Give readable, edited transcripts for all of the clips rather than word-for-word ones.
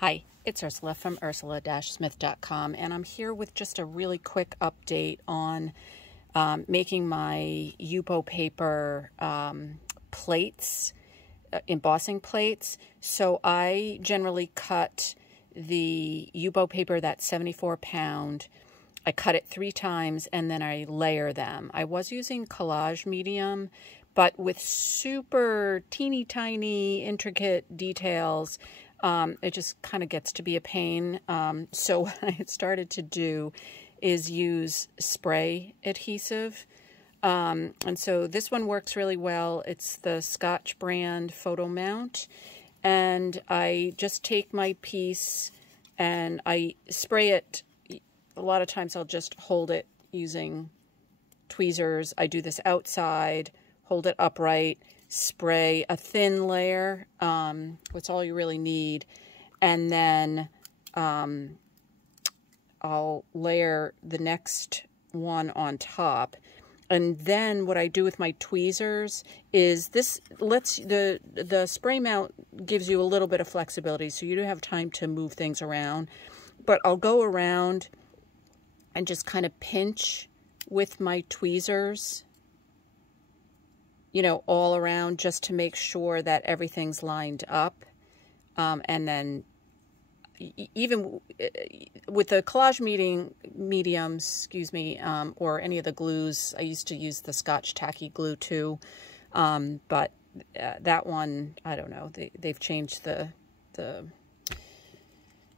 Hi, it's Ursula from ursula-smith.com, and I'm here with just a really quick update on making my Yupo paper plates, embossing plates. So I generally cut the Yupo paper, that's 74 pound. I cut it 3 times and then I layer them. I was using collage medium, but with super teeny tiny intricate details, it just kind of gets to be a pain. So what I had started to do is use spray adhesive. And so this one works really well. It's the Scotch brand Photo Mount. And I just take my piece and I spray it. A lot of times I'll just hold it using tweezers. I do this outside, hold it upright, spray a thin layer, that's all you really need, and then I'll layer the next one on top. And then what I do with my tweezers is this lets the spray mount gives you a little bit of flexibility, so you do have time to move things around. But I'll go around and just kind of pinch with my tweezers, you know, all around, just to make sure that everything's lined up. And then even with the collage mediums, or any of the glues, I used to use the Scotch tacky glue too. But that one, I don't know, they've changed the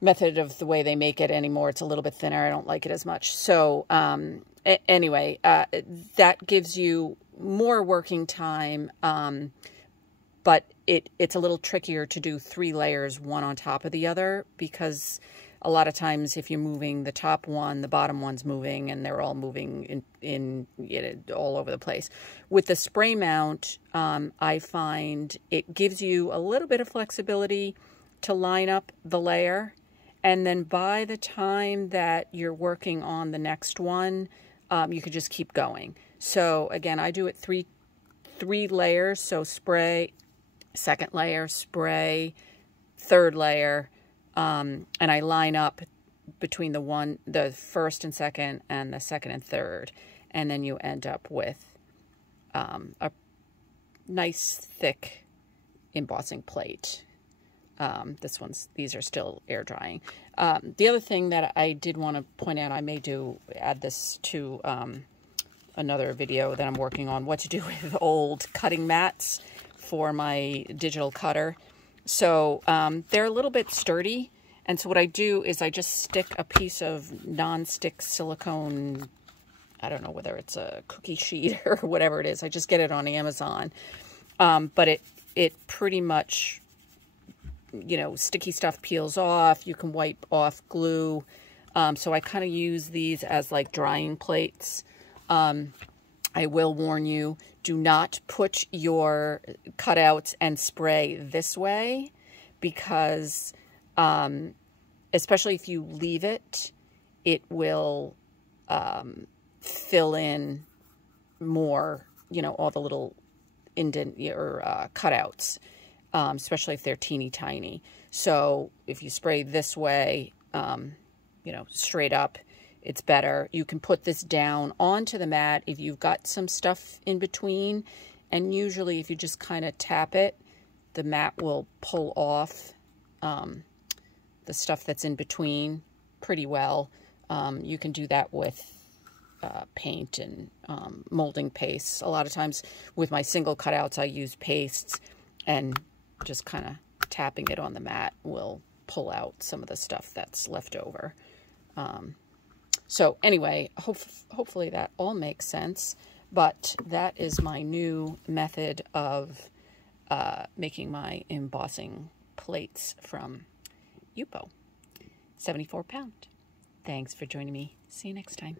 method of the way they make it anymore. It's a little bit thinner. I don't like it as much. So anyway, that gives you more working time, but it's a little trickier to do 3 layers, one on top of the other, because a lot of times if you're moving the top one, the bottom one's moving, and they're all moving in all over the place. With the spray mount, I find it gives you a little bit of flexibility to line up the layer, and then by the time that you're working on the next one, you could just keep going. So again, I do it three layers. So spray, second layer, spray, third layer, and I line up between the first and second, and the second and third, and then you end up with a nice thick embossing plate. These are still air drying. The other thing that I did want to point out, I may add this to another video that I'm working on, what to do with old cutting mats for my digital cutter. So they're a little bit sturdy, and so what I do is I just stick a piece of non-stick silicone, I don't know whether it's a cookie sheet or whatever it is, I just get it on Amazon, but it pretty much, you know, sticky stuff peels off, you can wipe off glue, so I kind of use these as like drying plates. I will warn you, do not put your cutouts and spray this way, because especially if you leave it, it will fill in more, you know, all the little indent or cutouts, especially if they're teeny tiny. So if you spray this way, you know, straight up, it's better. You can put this down onto the mat if you've got some stuff in between, and usually if you just kind of tap it, the mat will pull off the stuff that's in between pretty well. You can do that with paint and molding paste. A lot of times with my single cutouts, I use pastes, and just kind of tapping it on the mat will pull out some of the stuff that's left over. So anyway, hopefully that all makes sense, but that is my new method of making my embossing plates from Yupo, 74 pound. Thanks for joining me. See you next time.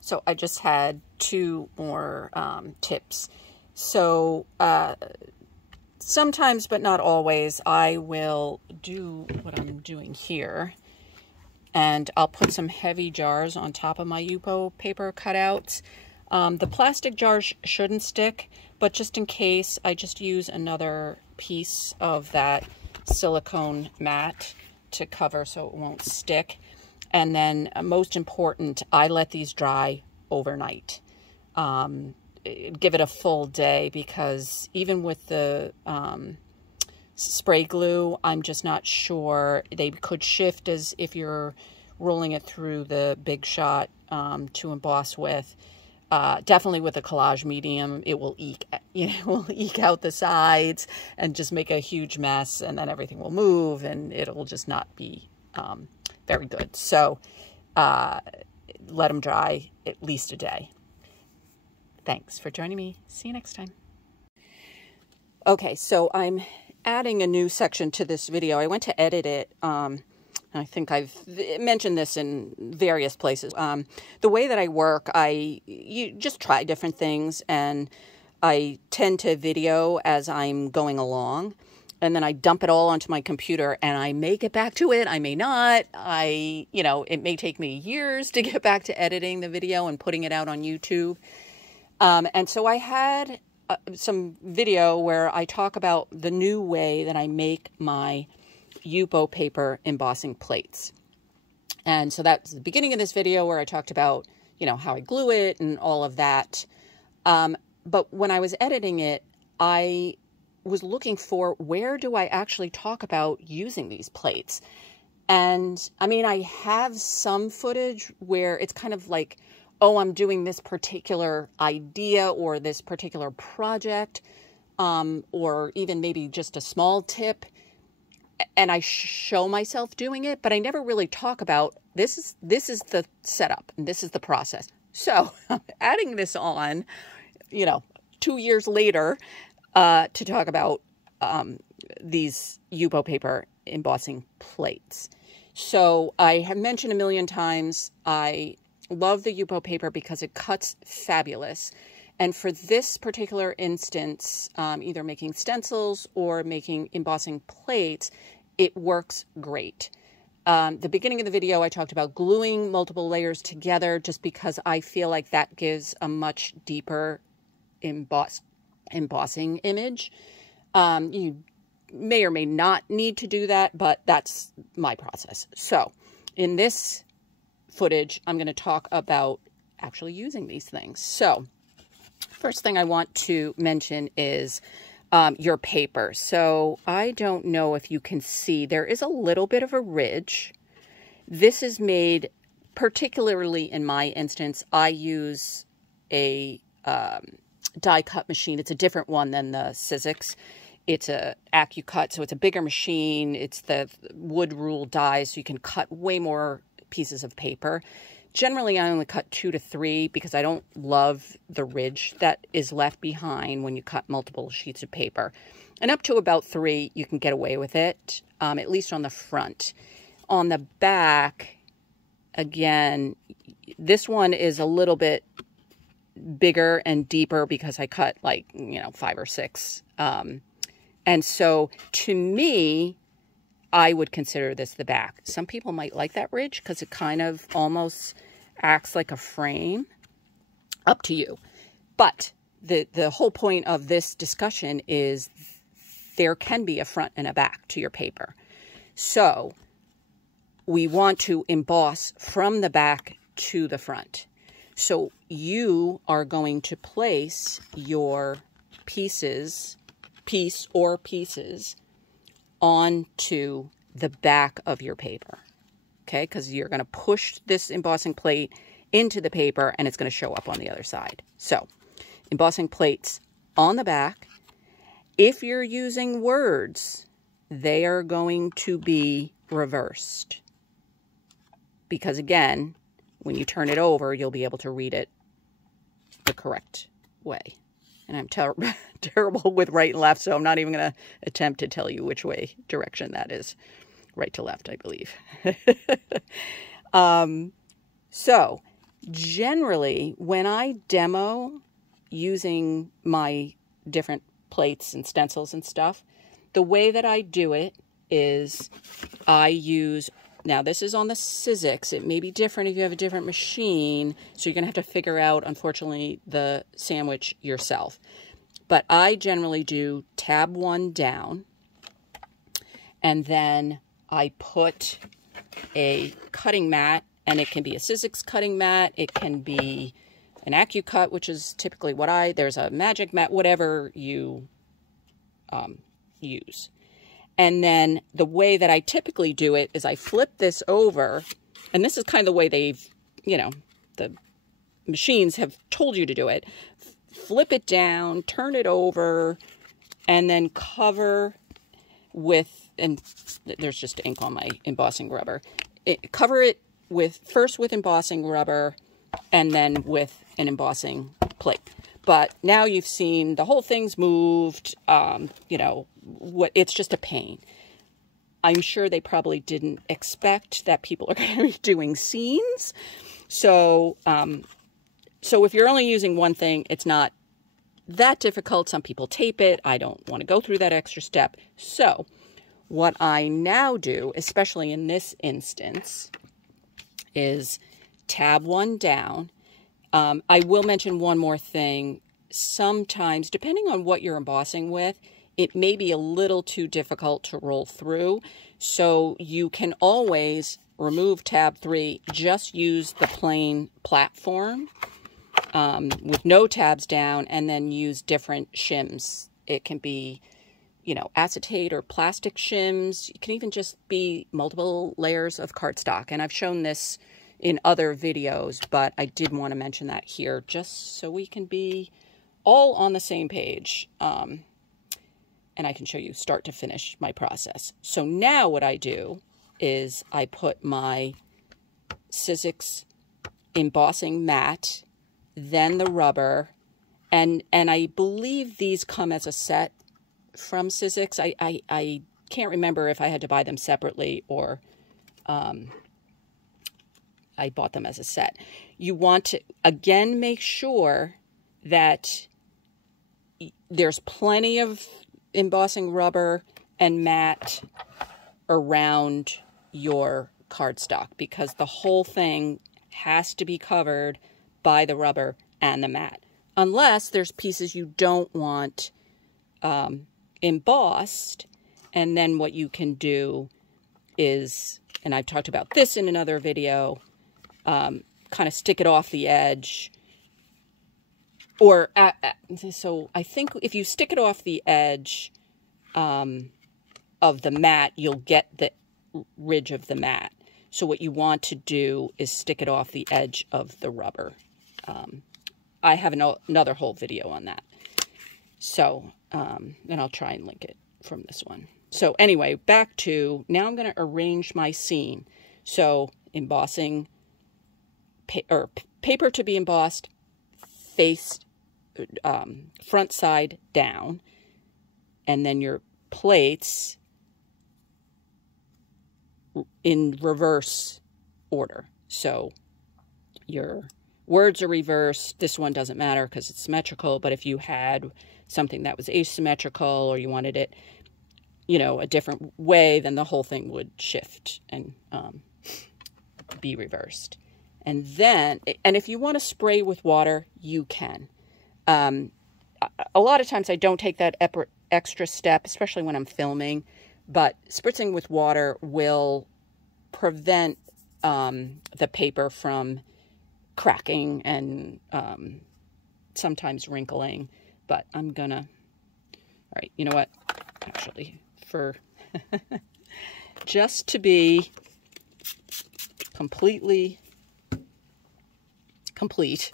So I just had 2 more tips. So sometimes, but not always, I will do what I'm doing here, and I'll put some heavy jars on top of my Yupo paper cutouts. The plastic jars shouldn't stick, but just in case, I just use another piece of that silicone mat to cover so it won't stick. And then most important, I let these dry overnight. Give it a full day, because even with the spray glue, I'm just not sure. They could shift as if you're rolling it through the Big Shot to emboss with. Definitely with a collage medium, it will eke out the sides and just make a huge mess, and then everything will move and it'll just not be very good. So let them dry at least a day. Thanks for joining me. See you next time. Okay, so I'm adding a new section to this video. I went to edit it. I think I've mentioned this in various places. The way that I work, you just try different things, and I tend to video as I'm going along, and then I dump it all onto my computer and I may get back to it. I may not. It may take me years to get back to editing the video and putting it out on YouTube. And so I had some video where I talk about the new way that I make my Yupo paper embossing plates. And so that's the beginning of this video where I talked about, how I glue it and all of that. But when I was editing it, I was looking for, where do I actually talk about using these plates? And I mean, I have some footage where it's kind of like, oh, I'm doing this particular idea or this particular project, or even maybe just a small tip, and I show myself doing it, but I never really talk about, this is the setup and this is the process. So I'm adding this on, 2 years later, to talk about these Yupo paper embossing plates. So I have mentioned a million times, I love the Yupo paper because it cuts fabulous. And for this particular instance, either making stencils or making embossing plates, it works great. The beginning of the video, I talked about gluing multiple layers together just because I feel like that gives a much deeper embossing image. You may or may not need to do that, but that's my process. So in this footage, I'm going to talk about actually using these things. So first thing I want to mention is your paper. So I don't know if you can see, there is a little bit of a ridge. This is made, particularly in my instance, I use a die cut machine. It's a different one than the Sizzix. It's a AccuCut, so it's a bigger machine. It's the wood rule dies, so you can cut way more pieces of paper. Generally, I only cut 2 to 3 because I don't love the ridge that is left behind when you cut multiple sheets of paper. And up to about 3, you can get away with it, at least on the front. On the back, again, this one is a little bit bigger and deeper because I cut 5 or 6. And so to me, I would consider this the back. Some people might like that ridge because it kind of almost acts like a frame. Up to you. But the whole point of this discussion is there can be a front and a back to your paper. So we want to emboss from the back to the front. So you are going to place your piece or pieces onto the back of your paper, okay? Because you're going to push this embossing plate into the paper and it's going to show up on the other side. So embossing plates on the back. If you're using words, they are going to be reversed. Because again, when you turn it over, you'll be able to read it the correct way. And I'm terrible with right and left, so I'm not even going to attempt to tell you which direction that is. Right to left, I believe. So generally, when I demo using my different plates and stencils and stuff, the way that I do it is I use, now this is on the Sizzix. It may be different if you have a different machine, so you're going to have to figure out, unfortunately, the sandwich yourself. But I generally do tab 1 down, And then I put a cutting mat, and it can be a Sizzix cutting mat. It can be an AccuCut, which is typically what there's a magic mat, whatever you use. And then the way that I typically do it is I flip this over, and this is kind of the way they've, you know, the machines have told you to do it. Flip it down, turn it over, and then cover with, and there's just ink on my embossing rubber. Cover it first with embossing rubber and then with an embossing plate. But now you've seen the whole thing's moved, you know, it's just a pain. I'm sure they probably didn't expect that people are going to be doing scenes. So, so if you're only using one thing, it's not that difficult. Some people tape it. I don't want to go through that extra step. So what I now do, especially in this instance, is tab one down. I will mention one more thing. Sometimes, depending on what you're embossing with, it may be a little too difficult to roll through. So you can always remove tab 3, just use the plain platform with no tabs down, and then use different shims. It can be, you know, acetate or plastic shims. It can even just be multiple layers of cardstock. And I've shown this in other videos, but I did want to mention that here just so we can be all on the same page. And I can show you start to finish my process. So now what I do is I put my Sizzix embossing mat, then the rubber, and I believe these come as a set from Sizzix. I can't remember if I had to buy them separately or I bought them as a set. You want to, again, make sure that there's plenty of embossing rubber and mat around your cardstock, because the whole thing has to be covered by the rubber and the mat, unless there's pieces you don't want embossed. And then what you can do is, and I've talked about this in another video, kind of stick it off the edge. Or, so I think if you stick it off the edge of the mat, you'll get the ridge of the mat. So what you want to do is stick it off the edge of the rubber. I have another whole video on that. So, and I'll try and link it from this one. So anyway, back to, now I'm going to arrange my scene. So embossing, or paper to be embossed, face, front side down, and then your plates in reverse order. So your words are reversed. This one doesn't matter because it's symmetrical, but if you had something that was asymmetrical or you wanted it, you know, a different way, then the whole thing would shift and be reversed. And then, and if you want to spray with water, you can. A lot of times I don't take that extra step, especially when I'm filming, but spritzing with water will prevent the paper from cracking and sometimes wrinkling. But I'm gonna, all right, you know what, actually, for just to be completely complete,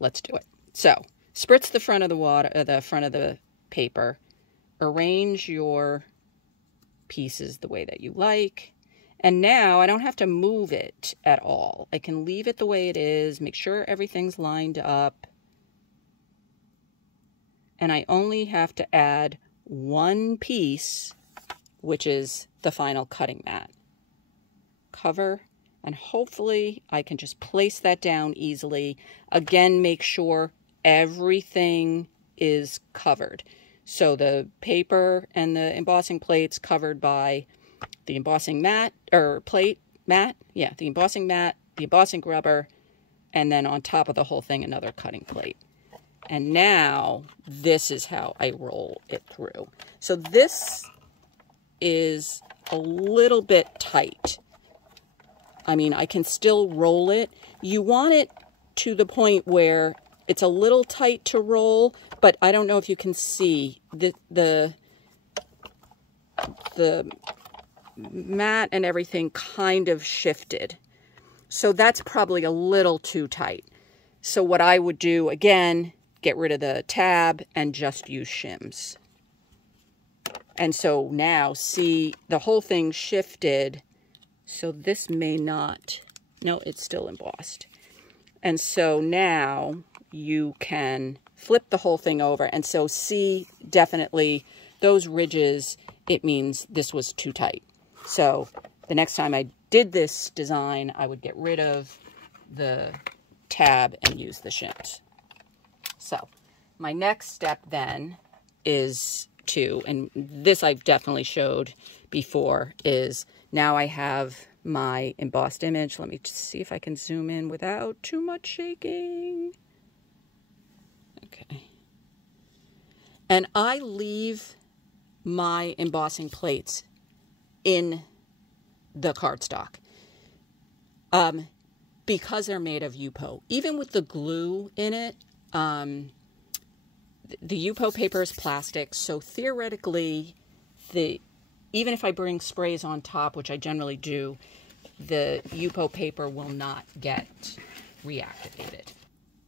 let's do it. So spritz the front of the water, the front of the paper, arrange your pieces the way that you like. And now I don't have to move it at all. I can leave it the way it is, make sure everything's lined up. And I only have to add one piece, which is the final cutting mat. Cover, and hopefully I can just place that down easily. Again, make sure everything is covered. So the paper and the embossing plates covered by the embossing mat, or plate mat, yeah, the embossing mat, the embossing rubber, and then on top of the whole thing, another cutting plate. And now, this is how I roll it through. So this is a little bit tight. I mean, I can still roll it. You want it to the point where it's a little tight to roll, but I don't know if you can see the mat and everything kind of shifted. So that's probably a little too tight. So what I would do, again, get rid of the tab and just use shims. And so now, see, the whole thing shifted. So this may not, no, it's still embossed. And so now you can flip the whole thing over. And so see, definitely those ridges, it means this was too tight. So the next time I did this design, I would get rid of the tab and use the shims. So my next step then is to, and this I've definitely showed before, is now I have my embossed image. Let me just see if I can zoom in without too much shaking. Okay. And I leave my embossing plates in the cardstock because they're made of Yupo. Even with the glue in it, the Yupo paper is plastic, so theoretically, even if I bring sprays on top, which I generally do, the Yupo paper will not get reactivated.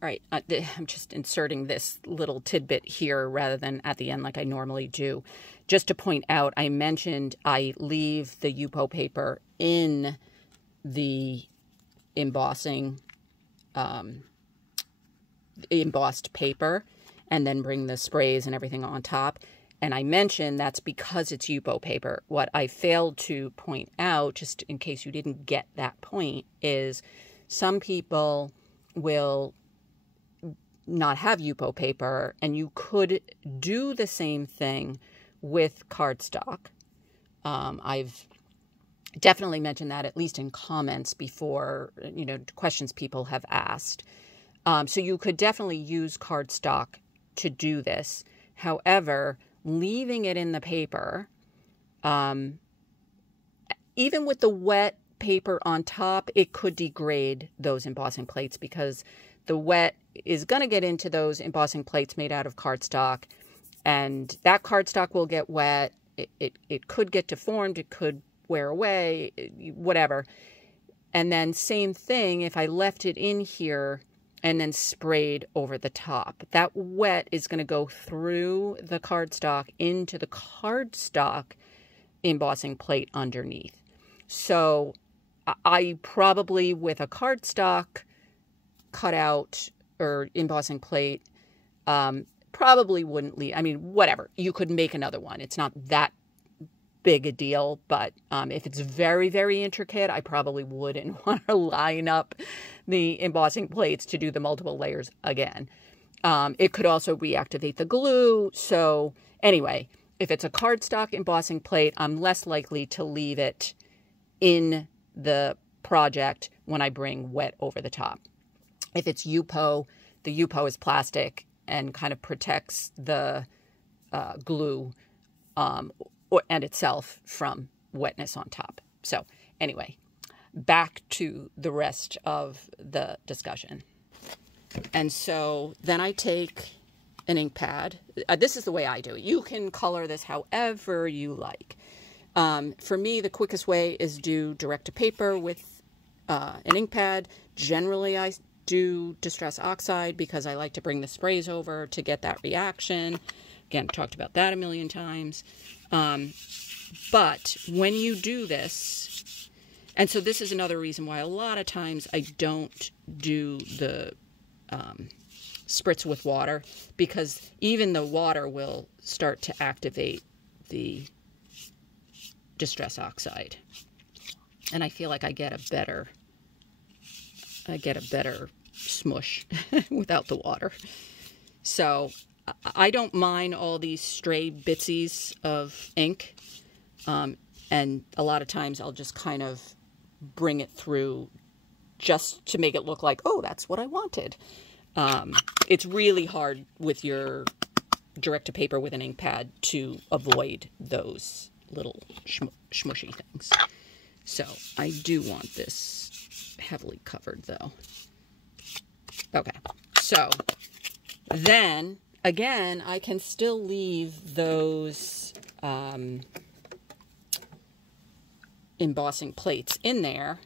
All right, I'm just inserting this little tidbit here rather than at the end like I normally do. Just to point out, I mentioned I leave the Yupo paper in the embossing, embossed paper, and then bring the sprays and everything on top. And I mentioned that's because it's Yupo paper. What I failed to point out, just in case you didn't get that point, is some people will not have Yupo paper, and you could do the same thing with cardstock. I've definitely mentioned that, at least in comments before, you know, questions people have asked. So you could definitely use cardstock to do this. However, leaving it in the paper, even with the wet paper on top, it could degrade those embossing plates because the wet is going to get into those embossing plates made out of cardstock, and that cardstock will get wet. It could get deformed. It could wear away, whatever. And then same thing, if I left it in here and then sprayed over the top, that wet is going to go through the cardstock into the cardstock embossing plate underneath. So I probably, with a cardstock cutout or embossing plate, probably wouldn't leave. I mean, whatever. You could make another one. It's not that big a deal, but if it's very, very intricate, I probably wouldn't want to line up the embossing plates to do the multiple layers again. It could also reactivate the glue. So anyway, if it's a cardstock embossing plate, I'm less likely to leave it in the project when I bring wet over the top. If it's Yupo, the Yupo is plastic and kind of protects the glue and itself from wetness on top. So anyway, back to the rest of the discussion. And so then I take an ink pad. This is the way I do it. You can color this however you like. For me, the quickest way is do direct to paper with an ink pad. Generally, I do Distress Oxide because I like to bring the sprays over to get that reaction. Again, talked about that a million times. But when you do this, and so this is another reason why a lot of times I don't do the spritz with water, because even the water will start to activate the Distress Oxide. And I feel like I get a better smush without the water. So I don't mind all these stray bitsies of ink. And a lot of times I'll just kind of bring it through just to make it look like, oh, that's what I wanted. It's really hard with your direct to paper with an ink pad to avoid those little smushy things. So I do want this heavily covered though. Okay, so then again, I can still leave those embossing plates in there.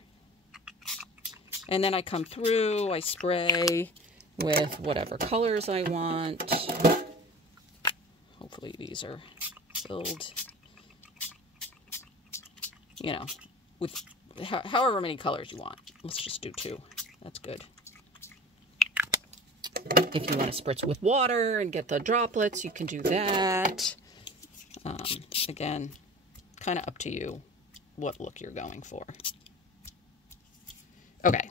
And then I come through, I spray with whatever colors I want. Hopefully these are filled, you know, with however many colors you want. Let's just do 2. That's good. If you want to spritz with water and get the droplets, you can do that. Again, kind of up to you what look you're going for. Okay.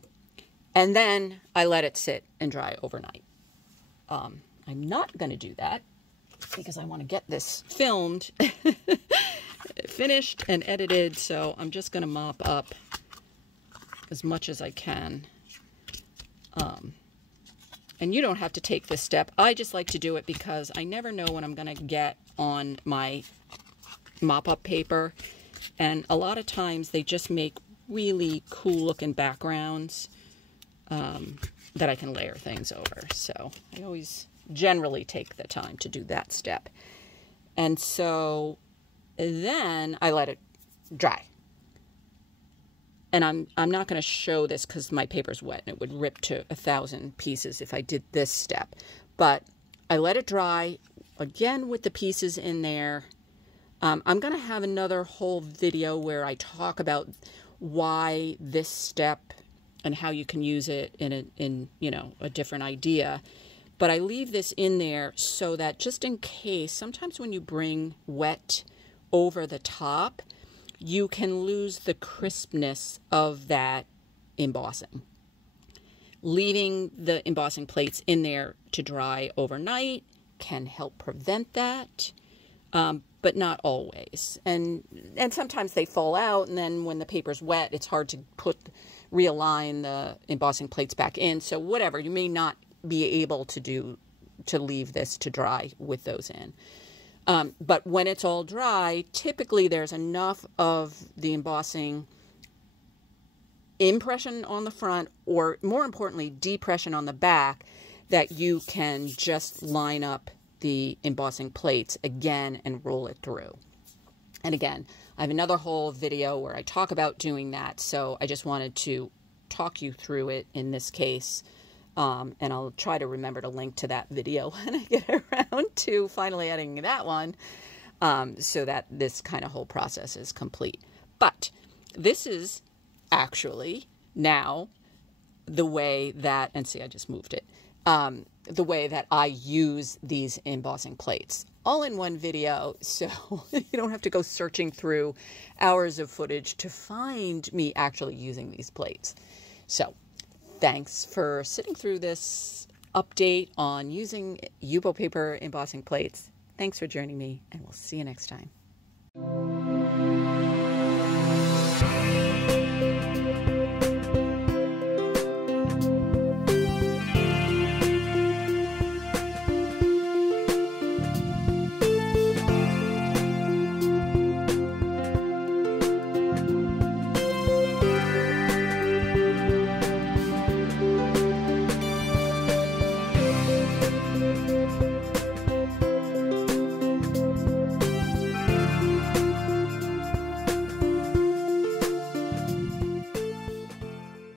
And then I let it sit and dry overnight. I'm not going to do that because I want to get this filmed, finished and edited. So I'm just going to mop up as much as I can. And you don't have to take this step. I just like to do it because I never know when I'm going to get on my mop-up paper. And a lot of times they just make really cool looking backgrounds that I can layer things over. So I always generally take the time to do that step. And so then I let it dry. And I'm not going to show this because my paper's wet and it would rip to 1,000 pieces if I did this step. But I let it dry, again with the pieces in there. I'm going to have another whole video where I talk about why this step and how you can use it in you know, a different idea. But I leave this in there so that just in case, sometimes when you bring wet over the top, you can lose the crispness of that embossing. Leaving the embossing plates in there to dry overnight can help prevent that, but not always. And sometimes they fall out, and then when the paper's wet, it's hard to realign the embossing plates back in. So whatever, you may not be able to leave this to dry with those in. But when it's all dry, typically there's enough of the embossing impression on the front, or more importantly, depression on the back, that you can just line up the embossing plates again and roll it through. And again, I have another whole video where I talk about doing that, so I just wanted to talk you through it in this case. And I'll try to remember to link to that video when I get around to finally editing that one, so that this kind of whole process is complete. But this is actually now the way that, and see, I just moved it, the way that I use these embossing plates. All in one video, so you don't have to go searching through hours of footage to find me actually using these plates. So thanks for sitting through this update on using Yupo paper embossing plates. Thanks for joining me, and we'll see you next time.